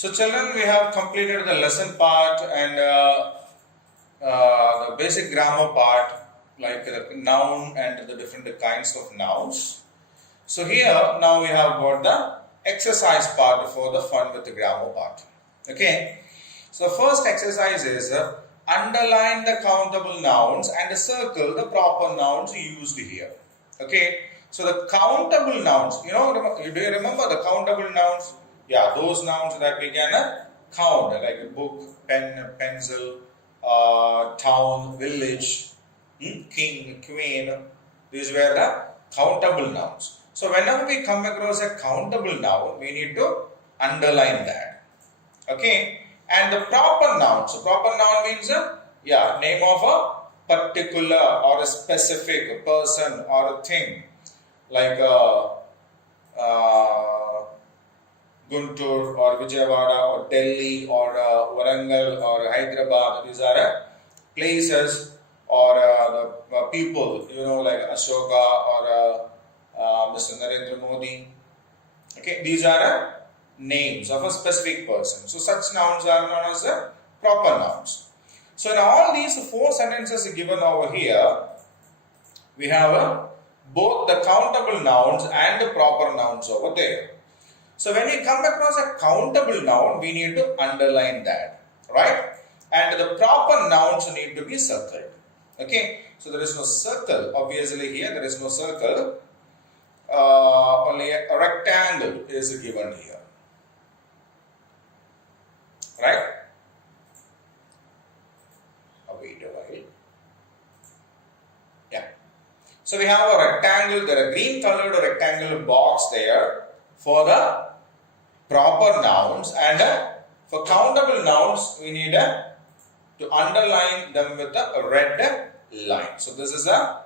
So children, we have completed the lesson part and the basic grammar part, like the noun and the different kinds of nouns. So here now we have got the exercise part for the fun with the grammar part. Okay. So first exercise is underline the countable nouns and circle the proper nouns used here. Okay. So the countable nouns, do you remember the countable nouns? Yeah, those nouns that we can count, like a book, pen, pencil, town, village, king, queen. These were the countable nouns. So whenever we come across a countable noun, we need to underline that. Okay. And the proper noun. So proper noun means name of a particular or a specific person or a thing, like Guntur or Vijayawada or Delhi or Warangal or Hyderabad. These are places or the people, like Ashoka or Mr. Narendra Modi. Okay, these are names of a specific person. So such nouns are known as proper nouns. So in all these four sentences given over here, we have both the countable nouns and the proper nouns over there. So when we come across a countable noun, we need to underline that, right? And the proper nouns need to be circled. Okay, so there is no circle. Obviously here there is no circle. Only a rectangle is given here. Right? Wait a while. Yeah. So we have a rectangle, there are green colored rectangular box there for the proper nouns, and for countable nouns we need to underline them with a red line. So this is a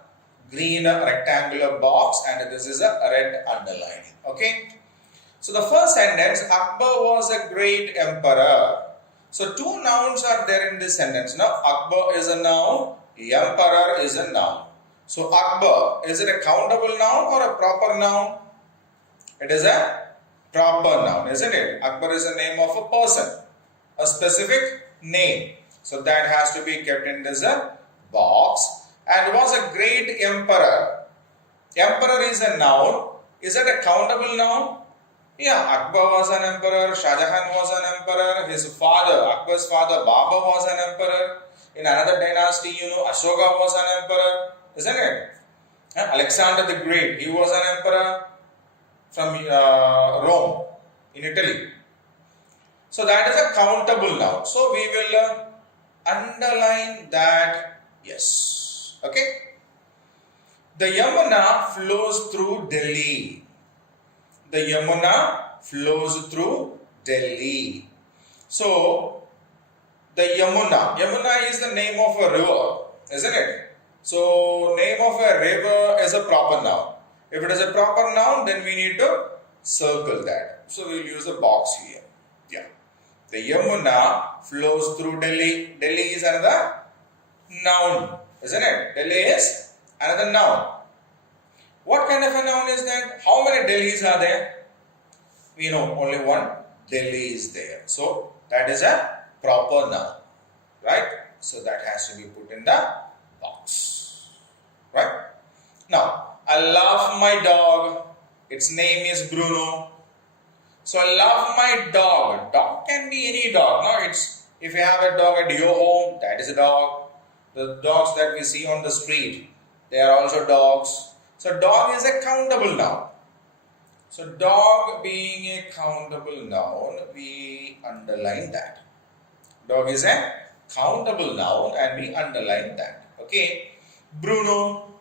green rectangular box and this is a red underlining. Okay. So the first sentence, Akbar was a great emperor. So two nouns are there in this sentence. Now Akbar is a noun, emperor is a noun. So Akbar, is it a countable noun or a proper noun? It is a proper noun, isn't it? Akbar is a name of a person, a specific name. So that has to be kept in this box. And was a great emperor. Emperor is a noun. Is it a countable noun? Yeah, Akbar was an emperor, Shah Jahan was an emperor, his father, Akbar's father, Babur was an emperor. In another dynasty, Ashoka was an emperor, isn't it? Alexander the Great, he was an emperor from Rome, in Italy. So that is a countable noun. So we will underline that, yes. Okay. The Yamuna flows through Delhi. The Yamuna flows through Delhi. So, the Yamuna is the name of a river, isn't it? So, name of a river is a proper noun. If it is a proper noun, then we need to circle that. So, we will use a box here. Yeah. The Yamuna flows through Delhi. Delhi is another noun, isn't it? Delhi is another noun. What kind of a noun is that? How many Delhis are there? We know only one Delhi is there. So that is a proper noun. Right? So that has to be put in the box. Right? Now, I love my dog. Its name is Bruno. So I love my dog. Dog can be any dog. No, if you have a dog at your home, that is a dog. The dogs that we see on the street, they are also dogs. So dog is a countable noun. So dog being a countable noun, we underline that. Dog is a countable noun and we underline that. Okay. Bruno.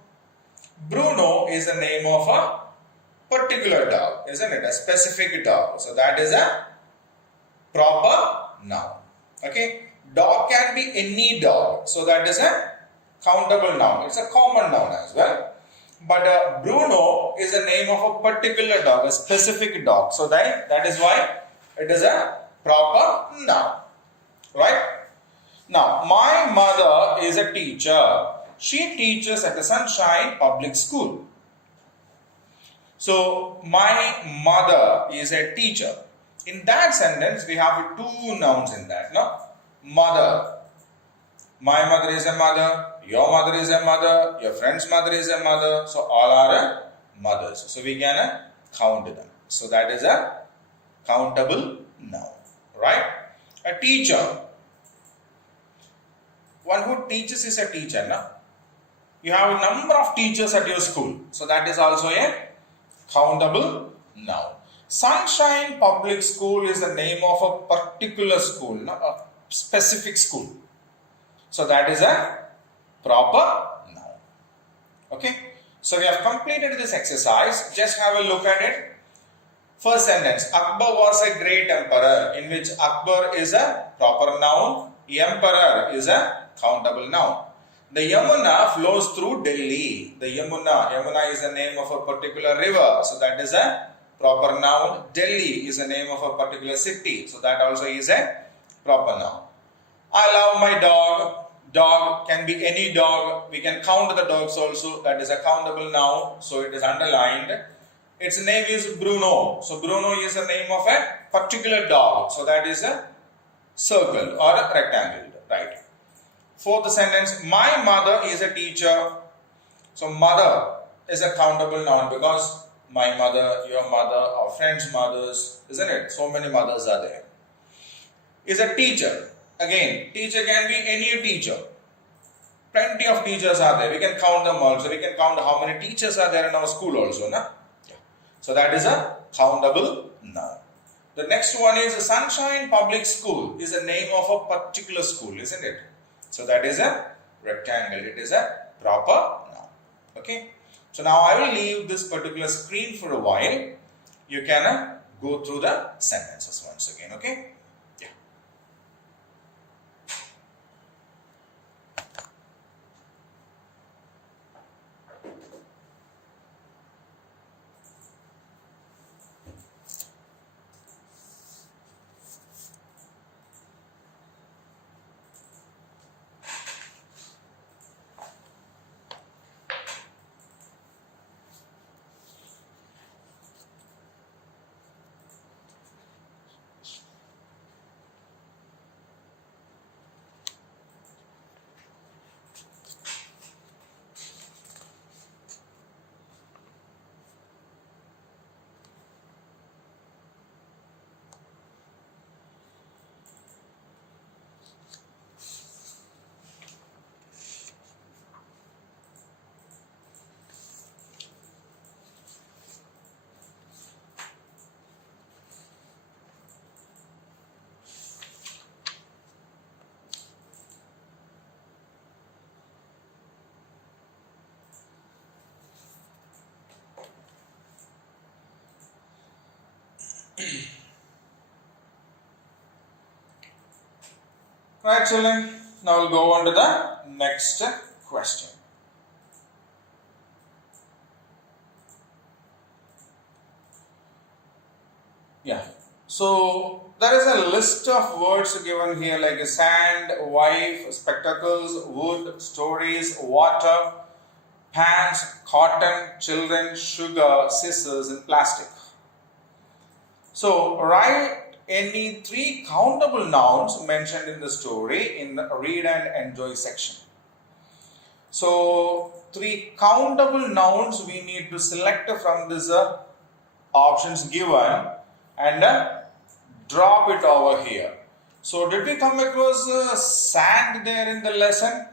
Bruno is the name of a particular dog, isn't it? A specific dog. So that is a proper noun. Okay. Dog can be any dog. So that is a countable noun. It's a common noun as well. But Bruno is the name of a particular dog, a specific dog. So that is why it is a proper noun. Right? Now, my mother is a teacher. She teaches at the Sunshine Public School. So, my mother is a teacher. In that sentence, we have two nouns in that. No, mother. My mother is a mother. Your mother is a mother. Your friend's mother is a mother. So all are mothers. So we can count them. So that is a countable noun, right? A teacher. One who teaches is a teacher. No? You have a number of teachers at your school. So that is also a countable noun. Sunshine Public School is the name of a particular school, not a specific school. So that is a proper noun. Okay. So we have completed this exercise. Just have a look at it. First sentence. Akbar was a great emperor, in which Akbar is a proper noun. Emperor is a countable noun. The Yamuna flows through Delhi. The Yamuna is the name of a particular river. So that is a proper noun. Delhi is the name of a particular city. So that also is a proper noun. I love my dog. Dog can be any dog. We can count the dogs also. That is a countable noun. So it is underlined. Its name is Bruno. So Bruno is the name of a particular dog. So that is a circle or a rectangle. Right. Fourth sentence. My mother is a teacher. So mother is a countable noun because my mother, your mother, our friends' mothers, isn't it? So many mothers are there. Is a teacher. Again, teacher can be any teacher. Plenty of teachers are there. We can count them also. We can count how many teachers are there in our school also. Na? Yeah. So that is a countable noun. The next one is Sunshine Public School is the name of a particular school, isn't it? So that is a rectangle. It is a proper noun. Okay. So now I will leave this particular screen for a while. You can go through the sentences once again. Okay. Yeah. Right, children. Now we'll go on to the next question. Yeah. So there is a list of words given here like sand, wife, spectacles, wood, stories, water, pants, cotton, children, sugar, scissors, and plastic. So write any three countable nouns mentioned in the story in the read and enjoy section. So three countable nouns we need to select from this options given and drop it over here. So did we come across sand there in the lesson?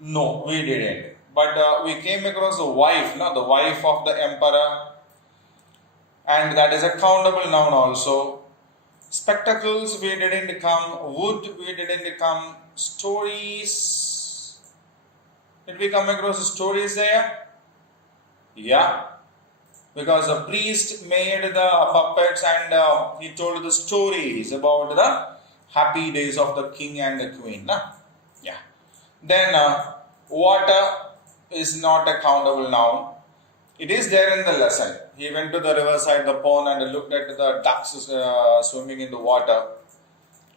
No, we didn't. But we came across the wife, no? The wife of the emperor, and that is a countable noun also. Spectacles we didn't come, wood we didn't come, stories. Did we come across stories there? Yeah. Because the priest made the puppets and he told the stories about the happy days of the king and the queen. Nah? Yeah. Then water is not a countable noun. It is there in the lesson. He went to the riverside, the pond, and looked at the ducks swimming in the water.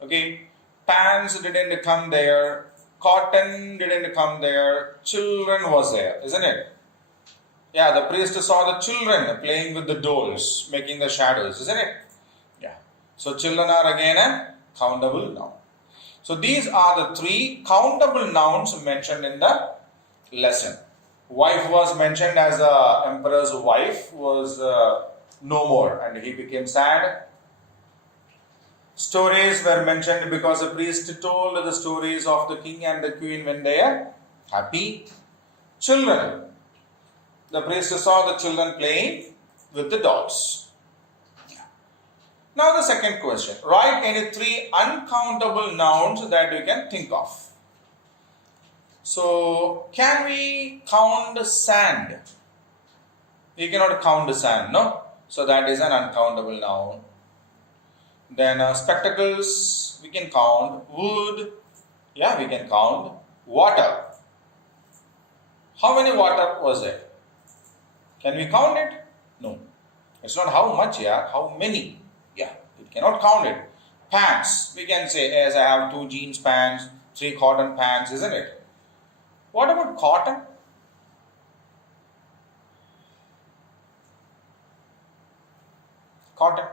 Okay. Pants didn't come there. Cotton didn't come there. Children was there, isn't it? Yeah, the priest saw the children playing with the dolls, making the shadows, isn't it? Yeah. So children are again a countable noun. So these are the three countable nouns mentioned in the lesson. Wife was mentioned as the emperor's wife was no more and he became sad. Stories were mentioned because the priest told the stories of the king and the queen when they are happy. Children. The priest saw the children playing with the dolls. Now the second question. Write any three uncountable nouns that you can think of. So, can we count sand? We cannot count sand, no? So that is an uncountable noun. Then spectacles, we can count. Wood, yeah, we can count. Water. How many water was there? Can we count it? No. It's not how much, yeah, how many. Yeah, it cannot count it. Pants, we can say as I have 2 jeans pants, 3 cotton pants, isn't it? What about cotton? Cotton.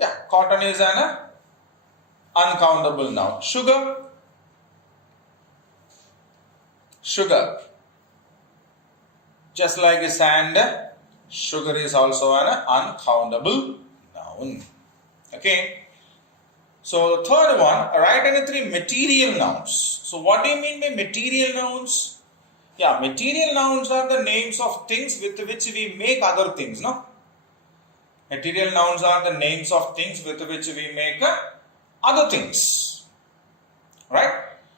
Yeah, cotton is an uncountable noun. Sugar. Sugar. Just like sand, sugar is also an uncountable noun. Okay. So the third one, write any 3 material nouns. So what do you mean by material nouns? Yeah, material nouns are the names of things with which we make other things, no? Material nouns are the names of things with which we make other things. Right?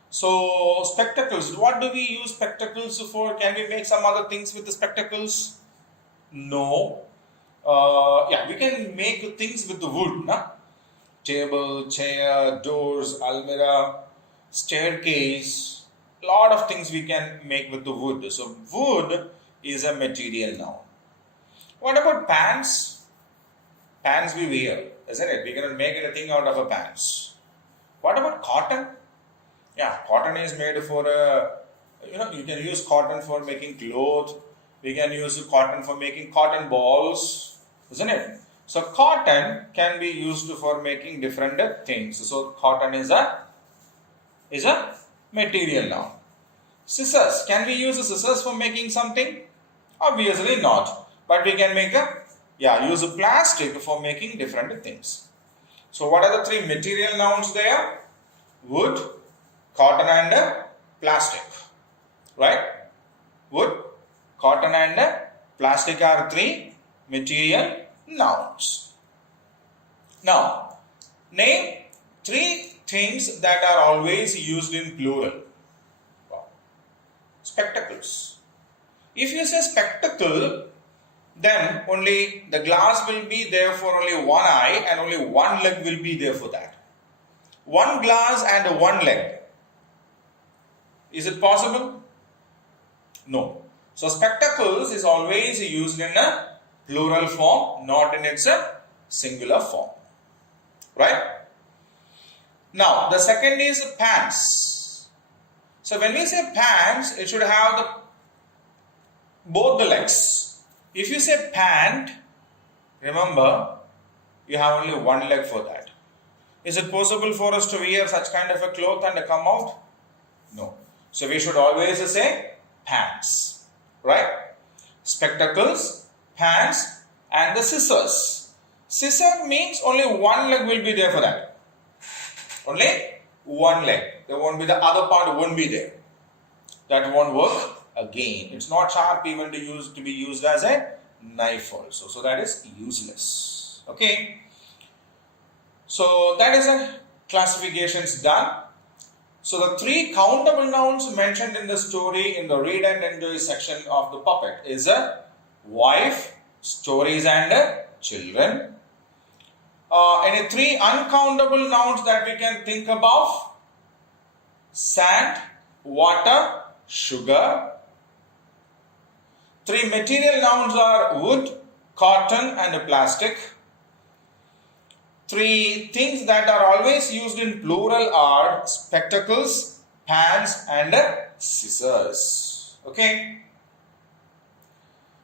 So, spectacles. What do we use spectacles for? Can we make some other things with the spectacles? No. Yeah, we can make things with the wood. No? Table, chair, doors, almirah, staircase. Lot of things we can make with the wood. So, wood is a material noun. What about pants? Pants we wear, isn't it? We cannot make anything out of a pants. What about cotton? Yeah, cotton is made for you can use cotton for making clothes. We can use cotton for making cotton balls, isn't it? So cotton can be used for making different things. So cotton is a material noun. Scissors. Can we use scissors for making something? Obviously not. But we can make use plastic for making different things. So what are the 3 material nouns there? Wood, cotton and plastic. Right? Wood, cotton and plastic are 3 material nouns. Now, name 3 things that are always used in plural. Wow. Spectacles. If you say spectacle, then only the glass will be there for only one eye and only one leg will be there for that. One glass and one leg. Is it possible? No. So spectacles is always used in a plural form, not in its singular form. Right? Now, the second is pants. So when we say pants, it should have both the legs. If you say pant, remember, you have only one leg for that. Is it possible for us to wear such kind of a cloth and come out? No. So we should always say pants. Right? Spectacles, pants, and the scissors. Scissor means only one leg will be there for that. Only one leg. There won't be the other part won't be there. That won't work again. It's not sharp even to be used as a knife also. So that is useless. Okay. So that is a classifications done. So the 3 countable nouns mentioned in the story in the read and enjoy section of the puppet is a wife, stories and children. Any 3 uncountable nouns that we can think about? Sand, water, sugar. 3 material nouns are wood, cotton and plastic. 3 things that are always used in plural are spectacles, pans and scissors. Okay.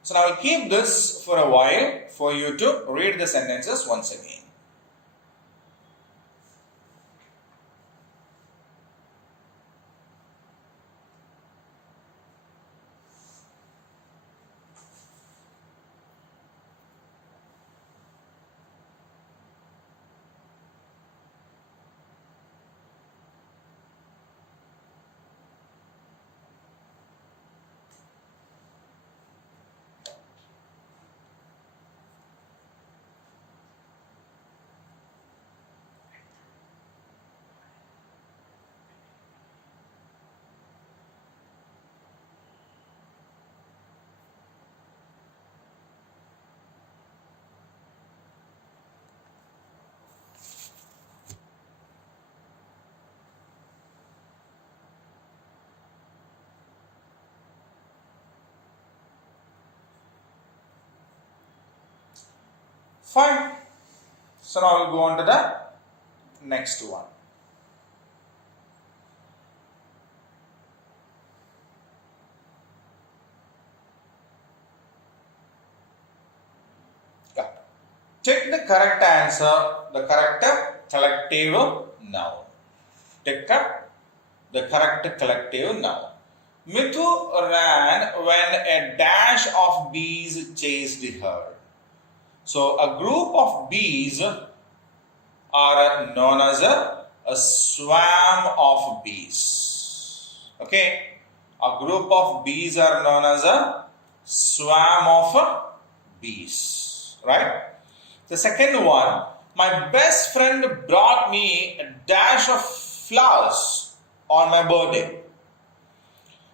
So now I'll keep this for a while for you to read the sentences once again. Fine. So now we'll go on to the next one. Yeah. Take the correct answer, the correct collective noun. Take the correct collective noun. Mithu ran when a dash of bees chased her. So a group of bees are known as a swarm of bees. Okay, a group of bees are known as a swarm of bees. Right. The second one, my best friend brought me a dash of flowers on my birthday.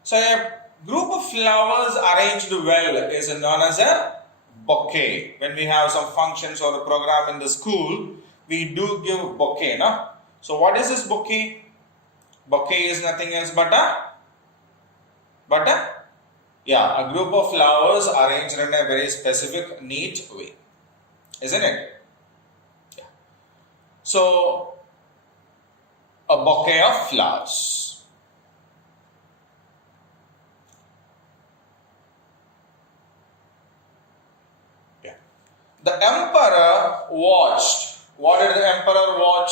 So a group of flowers arranged well is known as a bouquet. When we have some functions or a program in the school, we do give bouquet, no? So what is this bouquet? Bouquet is nothing else but a group of flowers arranged in a very specific, neat way, isn't it? Yeah. So a bouquet of flowers. The emperor watched. What did the emperor watch?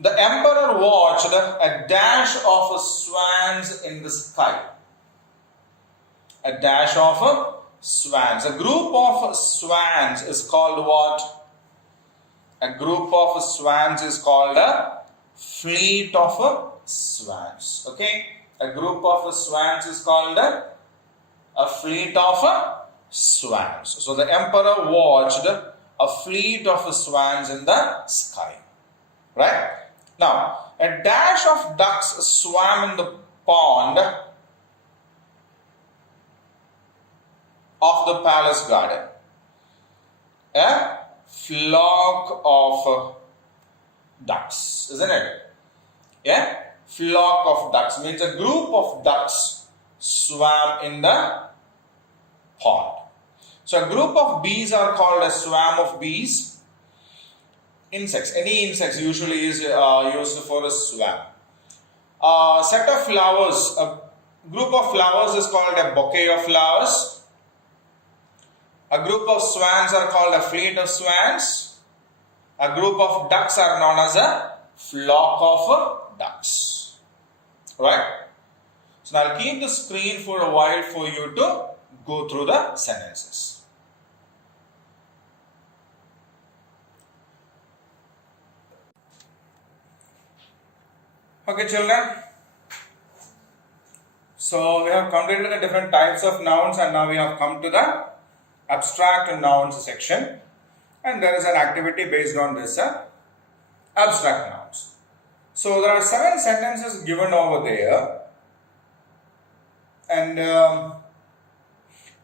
The emperor watched a dash of swans in the sky. A dash of swans. A group of swans is called what? A group of swans is called a fleet of swans. Okay? A group of swans is called a fleet of swans. So the emperor watched a fleet of swans in the sky. Right? Now, a dash of ducks swam in the pond of the palace garden. A flock of ducks, isn't it? A flock of ducks means a group of ducks swam in the pond. So a group of bees are called a swarm of bees. Insects, any insects usually is used for a swarm. A set of flowers, a group of flowers is called a bouquet of flowers. A group of swans are called a fleet of swans. A group of ducks are known as a flock of ducks. Right? So now I'll keep the screen for a while for you to go through the sentences. Okay, children. So we have completed the different types of nouns and now we have come to the abstract nouns section, and there is an activity based on this abstract nouns. So there are 7 sentences given over there, and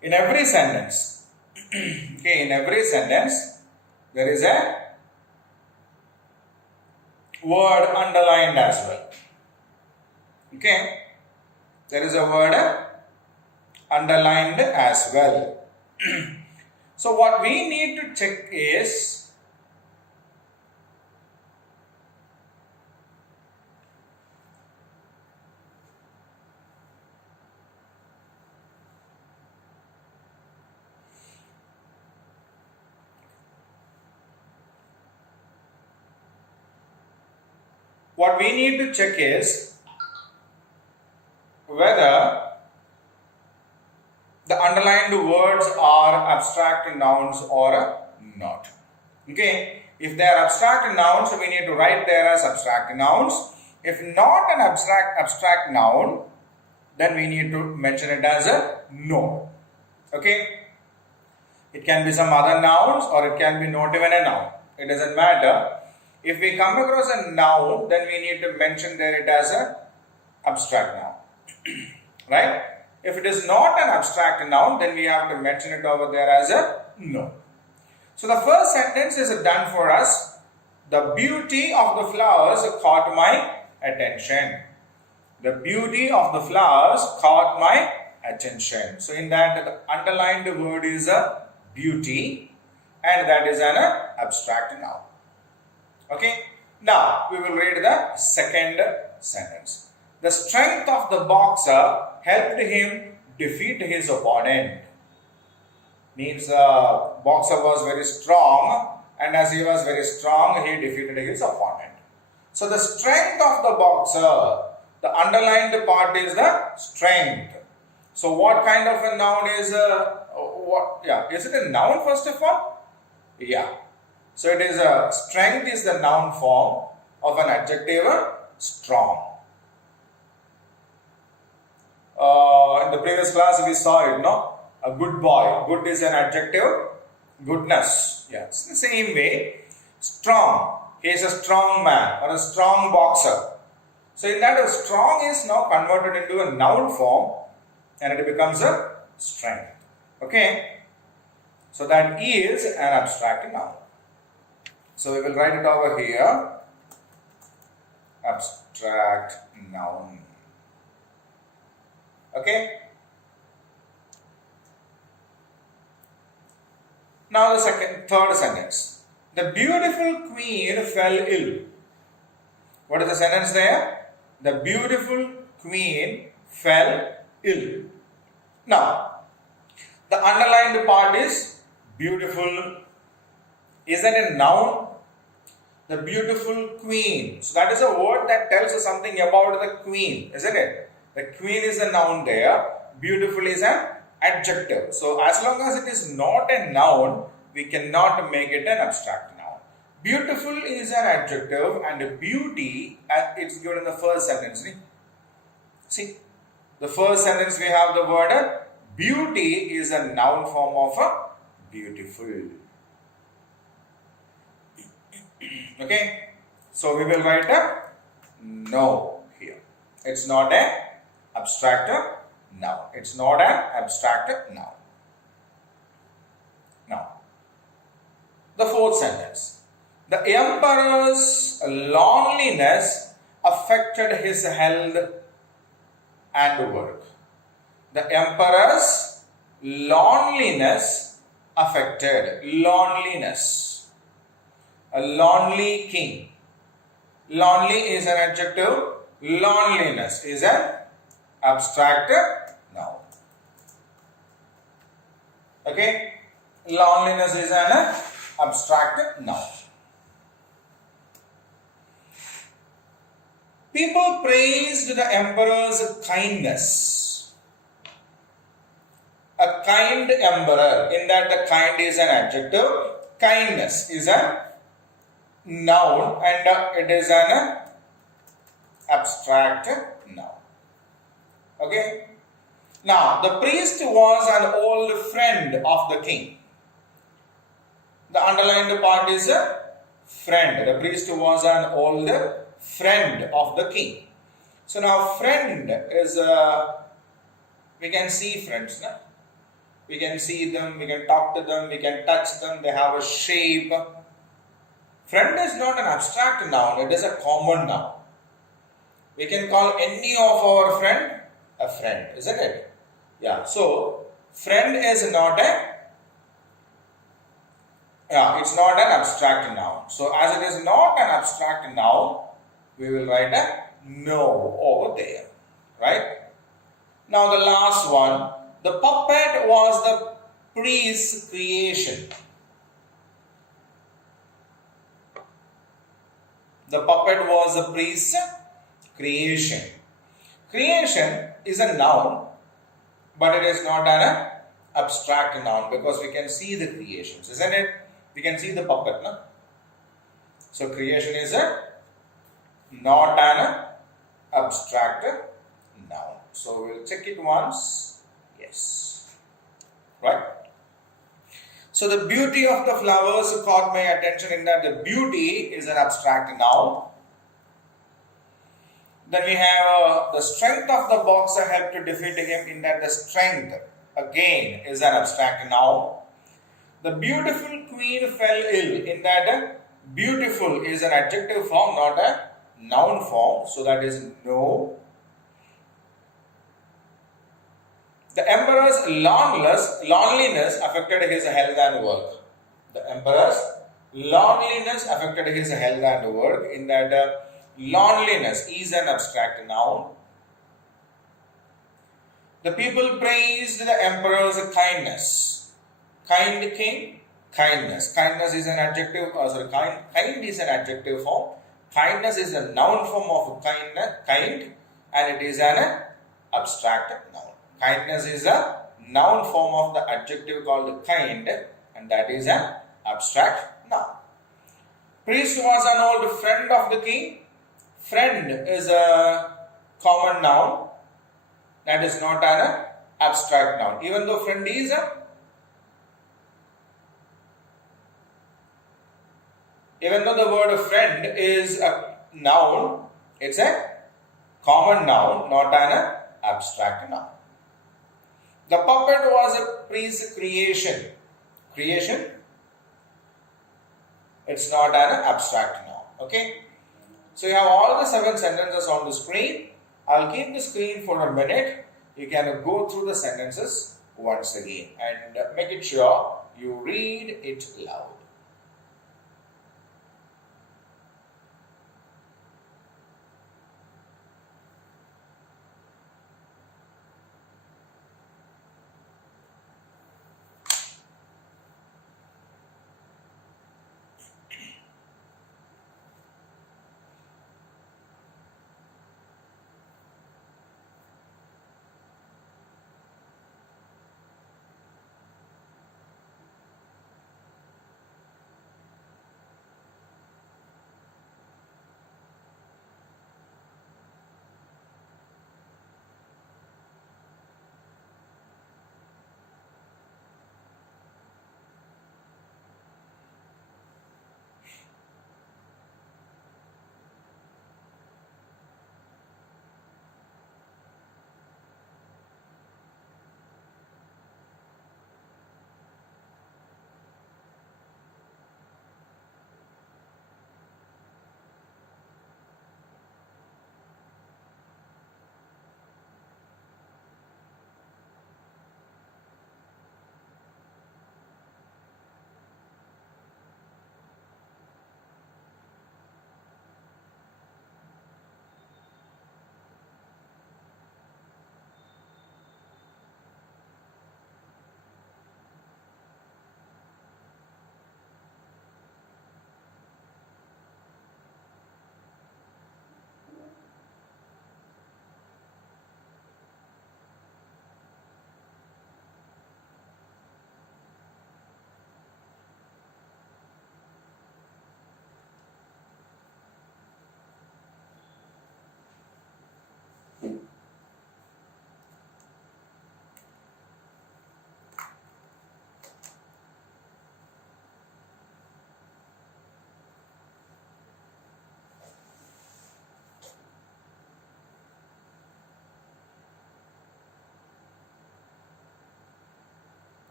in every sentence okay, in every sentence there is a word underlined as well. Okay, There is a word underlined as well. So what we need to check is whether the underlined words are abstract nouns or not. Okay, if they are abstract nouns, we need to write there as abstract nouns. If not an abstract noun, then we need to mention it as a no. Okay, it can be some other nouns or it can be not even a noun. It doesn't matter. If we come across a noun, then we need to mention there it as a abstract noun. Right? If it is not an abstract noun, then we have to mention it over there as a no. So the first sentence is done for us. The beauty of the flowers caught my attention. The beauty of the flowers caught my attention. So in that, the underlined word is a beauty, and that is an abstract noun. Okay. Now we will read the second sentence. The strength of the boxer helped him defeat his opponent. Means boxer was very strong, and as he was very strong, he defeated his opponent. So the strength of the boxer, the underlined part is the strength. So what kind of a noun is is it a noun first of all? Yeah. So it is strength is the noun form of an adjective strong. In the previous class we saw it, no? A good boy. Good is an adjective. Goodness. Yeah. It's the same way. Strong. He is a strong man or a strong boxer. So in that, strong is now converted into a noun form and it becomes a strength. Okay. So that is an abstract noun. So we will write it over here. Abstract noun. Okay. Now the third sentence. The beautiful queen fell ill. What is the sentence there? The beautiful queen fell ill. Now, the underlined part is beautiful. Is that a noun? The beautiful queen. So that is a word that tells us something about the queen, isn't it? The queen is a noun there. Beautiful is an adjective. So as long as it is not a noun, we cannot make it an abstract noun. Beautiful is an adjective and beauty, it's given in the first sentence. See, the first sentence we have the word beauty is a noun form of a beautiful. Okay, so we will write a no here. It's not an abstract noun. It's not an abstract noun. Now, the fourth sentence. The emperor's loneliness affected his health and work. The emperor's loneliness affected. Loneliness. A lonely king. Lonely is an adjective. Loneliness is an abstract noun. Okay. Loneliness is an abstract noun. People praised the emperor's kindness. A kind emperor, in that the kind is an adjective, kindness is a noun and it is an abstract noun. Okay. Now, the priest was an old friend of the king. The underlined part is a friend. The priest was an old friend of the king. So now friend is, we can see friends. No? We can see them, we can talk to them, we can touch them, they have a shape. Friend is not an abstract noun, it is a common noun. We can call any of our friend a friend, isn't it? Yeah, so friend is not a, yeah, it's not an abstract noun. So as it is not an abstract noun, we will write a no over there, right? Now the last one, the puppet was the priest's creation. The puppet was the priest's creation. Creation is a noun, but it is not an abstract noun because we can see the creations, isn't it? We can see the puppet, no? So creation is not an abstract noun. So we'll check it once. Yes. Right? So the beauty of the flowers caught my attention in that the beauty is an abstract noun. Then we have the strength of the boxer helped to defeat him in that the strength again is an abstract noun. The beautiful queen fell ill in that beautiful is an adjective form, not a noun form. So that is no. The emperor's loneliness affected his health and work. The emperor's loneliness affected his health and work in that loneliness is an abstract noun. The people praised the emperor's kindness. Kind king, kindness. Kindness is an adjective, kind is an adjective form. Kindness is a noun form of kind, and it is an abstract noun. Kindness is a noun form of the adjective called kind, and that is an abstract noun. Priest was an old friend of the king. Friend is a common noun, that is not an abstract noun. Even though friend is even though the word friend is a noun, it's a common noun, not an abstract noun. The puppet was a priest's creation. Creation, it's not an abstract noun. Okay. So you have all the 7 sentences on the screen. I'll keep the screen for a minute. You can go through the sentences once again and make it sure you read it loud.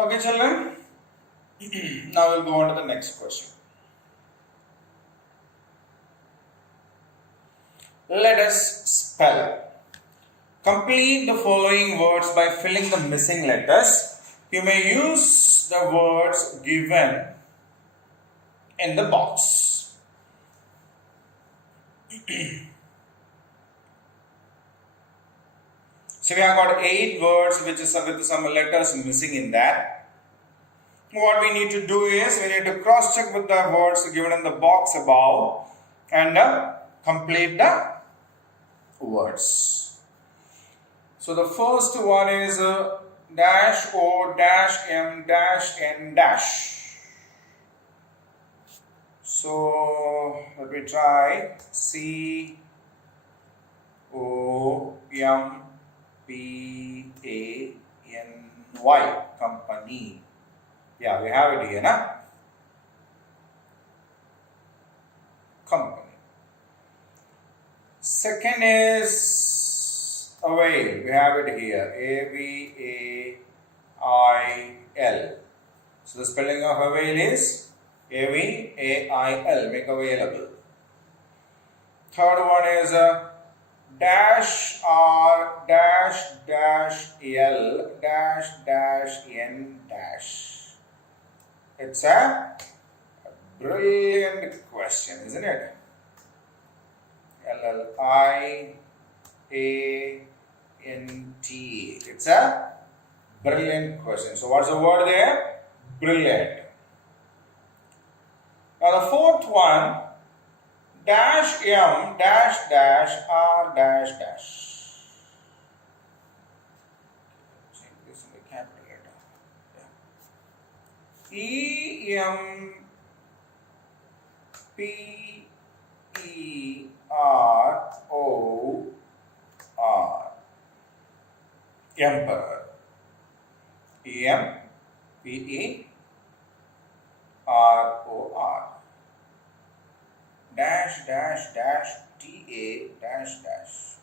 Okay, children. Now we'll go on to the next question. Let us spell. Complete the following words by filling the missing letters. You may use the words given in the box. So we have got 8 words which is with some letters missing in that. What we need to do is we need to cross check with the words given in the box above and complete the words. So the first one is dash O dash M dash N dash. So let me try. C O M P A N Y, company. Yeah, we have it here, na? Company. Second is avail. We have it here. A-V-A-I-L. So the spelling of avail is A-V-A-I-L. Make available. Third one is dash R dash dash L dash dash N dash. It's a brilliant question, isn't it? L-L-I-A-N-T. It's a brilliant question. So what's the word there? Brilliant. Now the fourth one, dash M dash dash R dash dash. Change this in the capital letter. E-M-P-E-R-O-R. Emperor. E-M-P-E-R-O-R. Dash dash dash T-A dash dash.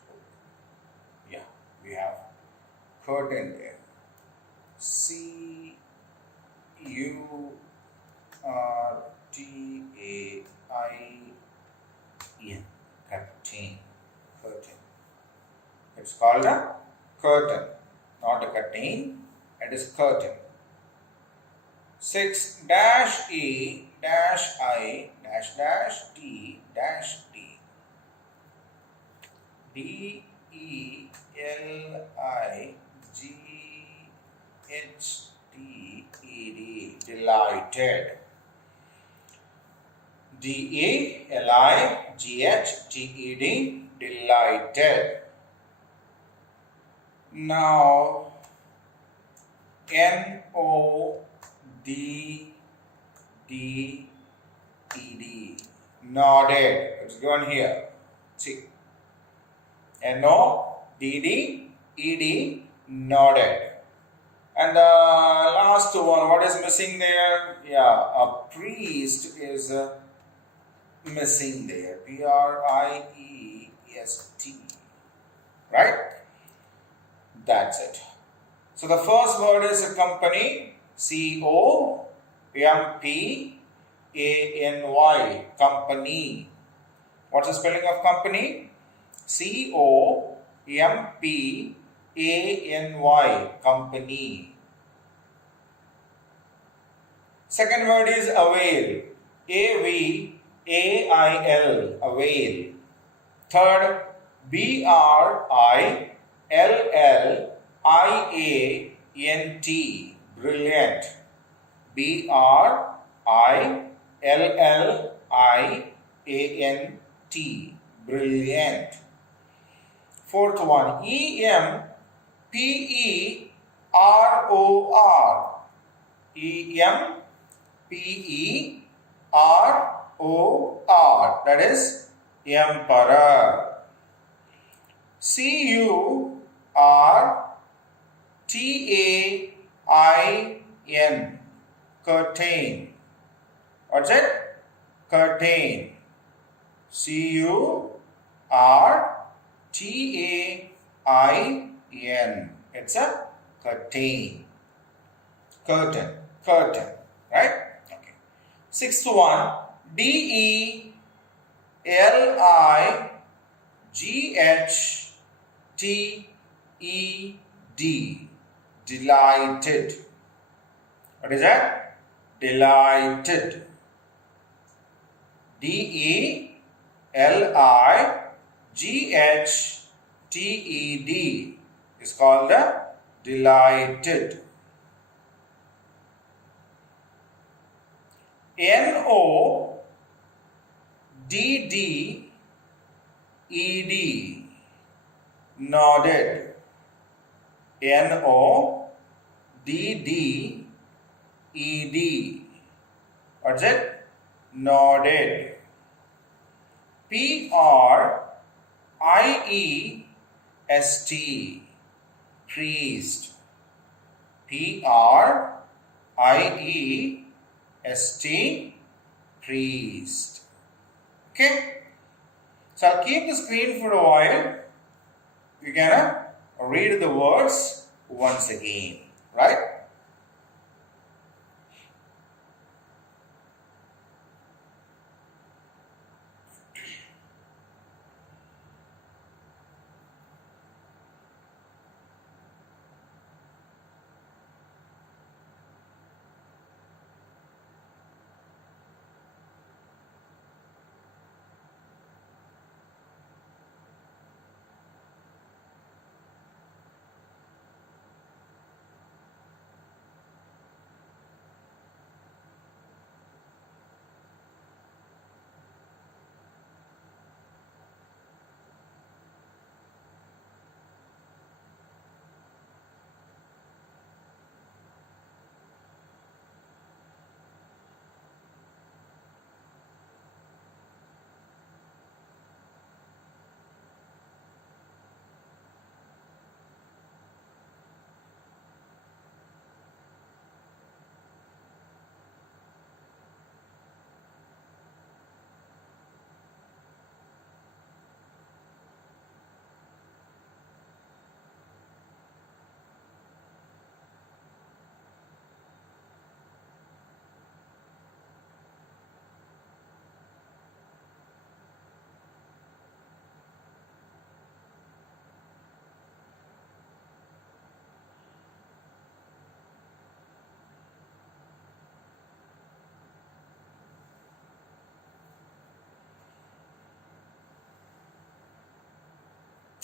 Yeah, we have curtain there. C-U-R-T-A-I-N. Curtain. Curtain. It's called a curtain, not a curtain. It is curtain. 6 dash E dash I dash dash T dash D. D-E-L-I-G-H-T-E-D. Delighted. D-E-L-I-G-H-T-E-D. Delighted. Now N-O-D-D-E-D. Nodded. It's given here. See. N-O-D-D-E-D. Nodded. And the last one, what is missing there? Yeah, a priest is missing there. P-R-I-E-S-T. Right? That's it. So the first word is a company. C-O-M-P-A-N-Y. Company. What's the spelling of company? C-O-M-P-A-N-Y. Company. Second word is avail. A-V-A-I-L. Avail. Third, B-R-I-L-L-I-A-N-T. Brilliant. B-R-I-L-L-I-A-N-T. Brilliant. Fourth one, E-M-P-E-R-O-R. E-M-P-E-R-O-R. That is emperor. C-U-R-T-A-I-N. Curtain. What's it? Curtain. C-U-R-T-A-I-N. It's a curtain. curtain, curtain, right? Okay. Sixth one, D-E-L-I-G-H-T-E-D, delighted. What is that? Delighted. D-E-L-I-G-H-T-E-D is called the delighted. N-O-D-D-E-D, nodded. N-O-D-D-E-D. What's it? Nodded. P-R-I-E-S-T, priest. P-R-I-E-S-T, priest. Okay? So I'll keep the screen for a while. You can read the words once again, right?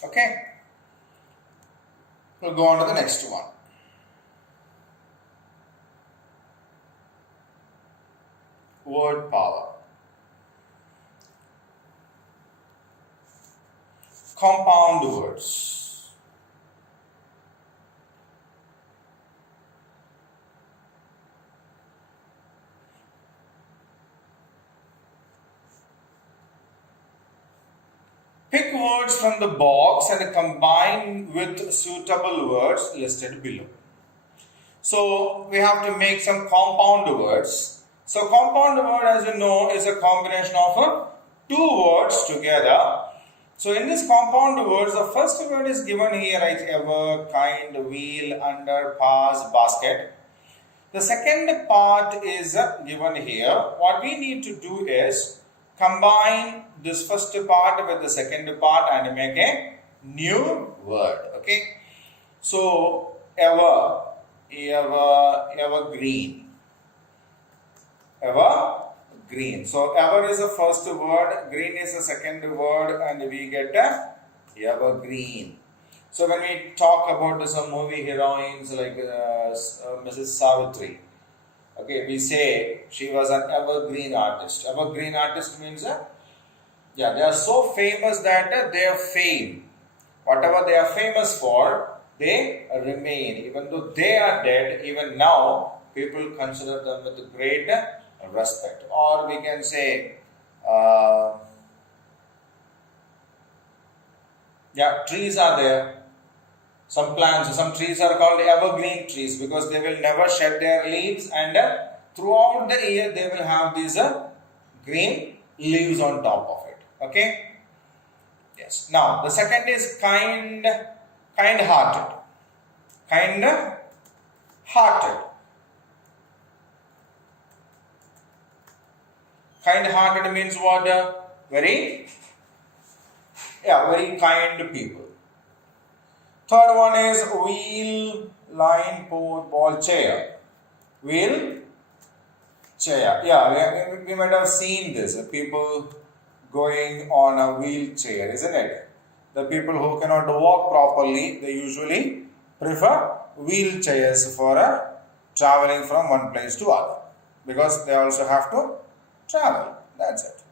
Okay? We'll go on to the next one. Word power. Compound words. Pick words from the box and combine with suitable words listed below. So we have to make some compound words. So compound word, as you know, is a combination of two words together. So in this compound words, the first word is given here, right? Ever, kind, wheel, under, pass, basket. The second part is given here. What we need to do is combine this first part with the second part and make a new word. Okay. So ever, evergreen. Evergreen. So ever is the first word, green is the second word, and we get evergreen. So when we talk about some movie heroines like Mrs. Savitri, okay, we say she was an evergreen artist. Evergreen artist means, they are so famous that their fame, whatever they are famous for, they remain. Even though they are dead, even now, people consider them with great respect. Or we can say, trees are there. Some plants, some trees are called evergreen trees because they will never shed their leaves, and throughout the year they will have these green leaves on top of it. Okay? Yes. Now, the second is kind-hearted. Kind-hearted. Kind-hearted means what? Very kind people. Third one is wheel, line, port, ball, chair. Wheel, chair. Yeah, we might have seen this. People going on a wheelchair, isn't it? The people who cannot walk properly, they usually prefer wheelchairs for traveling from one place to other, because they also have to travel. That's it.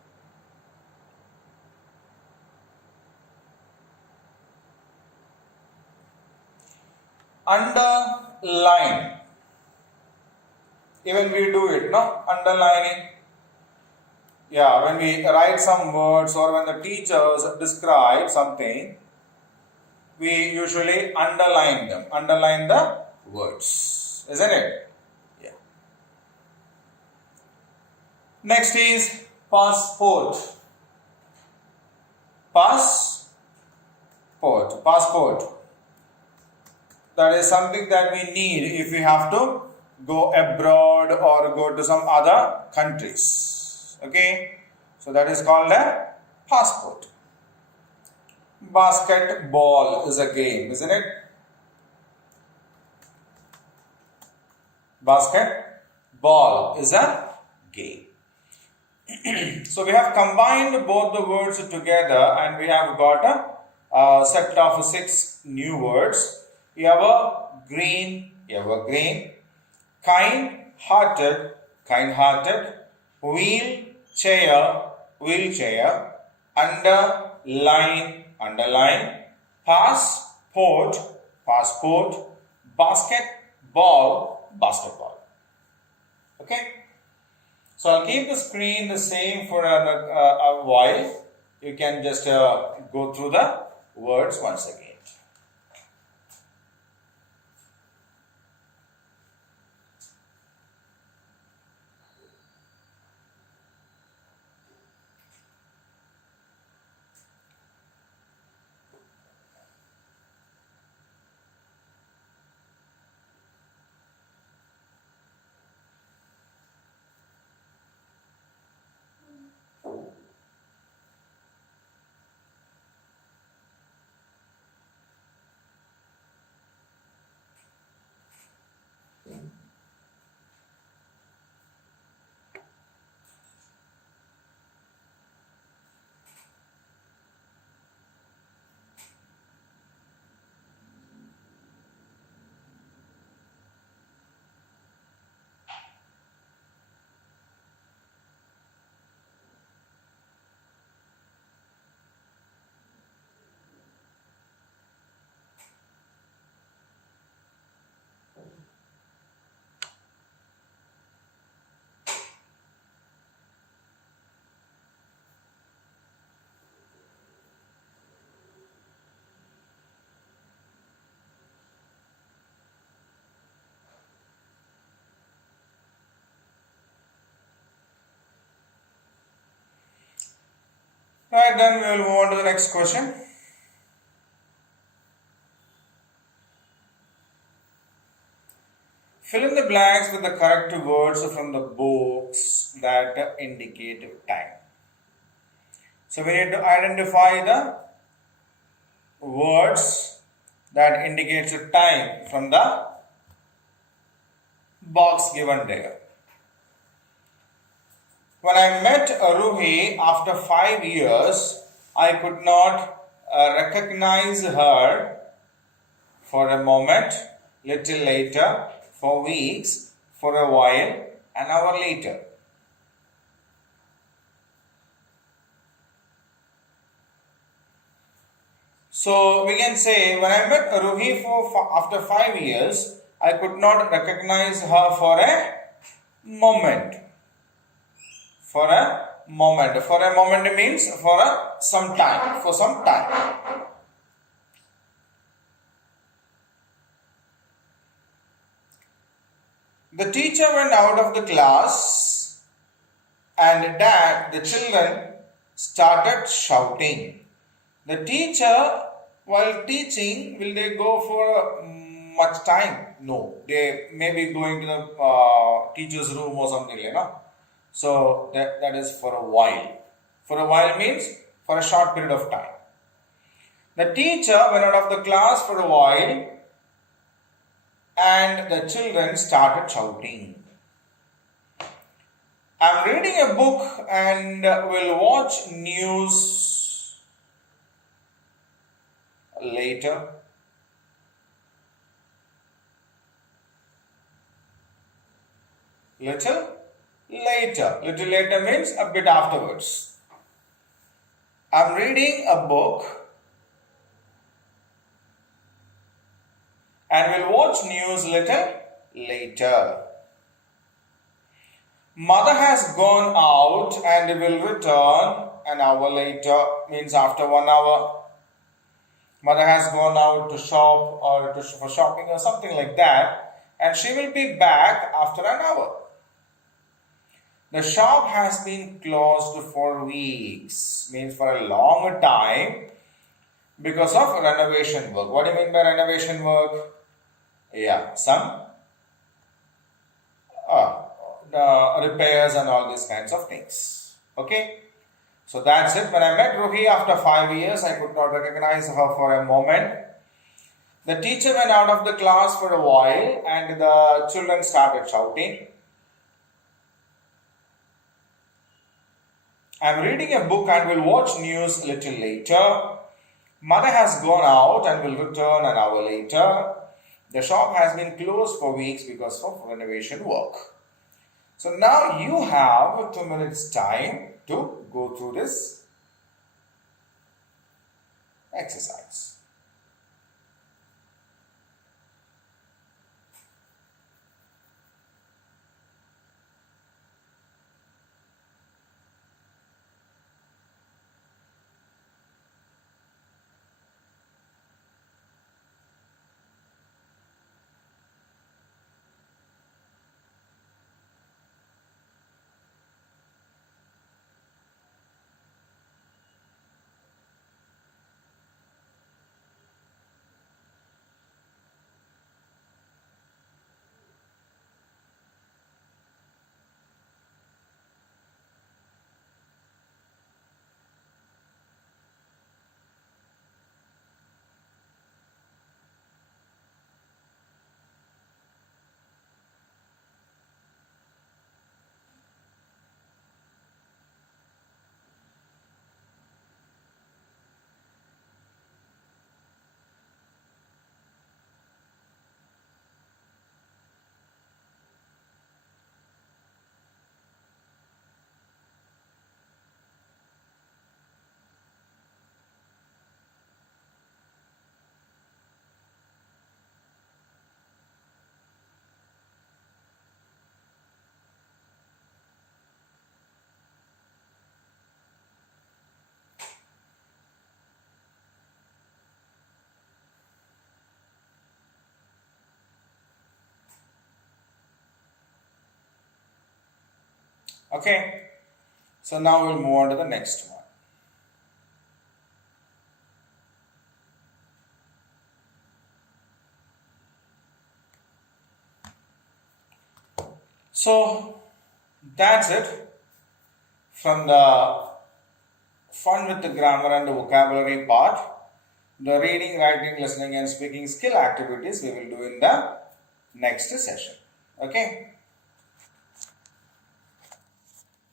Underline. Even we do it, no? Underlining. Yeah, when we write some words or when the teachers describe something, we usually underline them. Underline the words. Isn't it? Yeah. Next is passport. Passport. That is something that we need if we have to go abroad or go to some other countries. Okay, so that is called a passport. Basketball is a game, isn't it? Basketball is a game. So we have combined both the words together and we have got a set of 6 new words. You have a green, kind-hearted, wheelchair, underline, passport, basketball. Okay? So I'll keep the screen the same for a while. You can just go through the words once again. Right, then we will move on to the next question. Fill in the blanks with the correct words from the books that indicate time. So we need to identify the words that indicates time from the box given there. When I met Ruhi after 5 years, I could not recognize her for a moment, little later, for weeks, for a while, an hour later. So we can say, when I met Ruhi after 5 years, I could not recognize her for a moment. For a moment means for some time. The teacher went out of the class and the children started shouting. The teacher, while teaching, will they go for much time? No. They may be going to the teacher's room or something like that. So that is for a while. For a while means for a short period of time. The teacher went out of the class for a while and the children started shouting. I'm reading a book and will watch news later. Little later. Little later means a bit afterwards. I'm reading a book and will watch news little later. Mother has gone out and will return an hour later, means after 1 hour. Mother has gone out to shop or for shopping or something like that, and she will be back after an hour. The shop has been closed for weeks, means for a long time, because of renovation work. What do you mean by renovation work? Yeah, some repairs and all these kinds of things. Okay, so that's it. When I met Ruhi after 5 years, I could not recognize her for a moment. The teacher went out of the class for a while and the children started shouting. I'm reading a book and will watch news a little later. Mother has gone out and will return an hour later. The shop has been closed for weeks because of renovation work. So now you have 2 minutes time to go through this exercise. Okay, so now we'll move on to the next one. So that's it from the fun with the grammar and the vocabulary part. The reading, writing, listening and speaking skill activities we will do in the next session. Okay.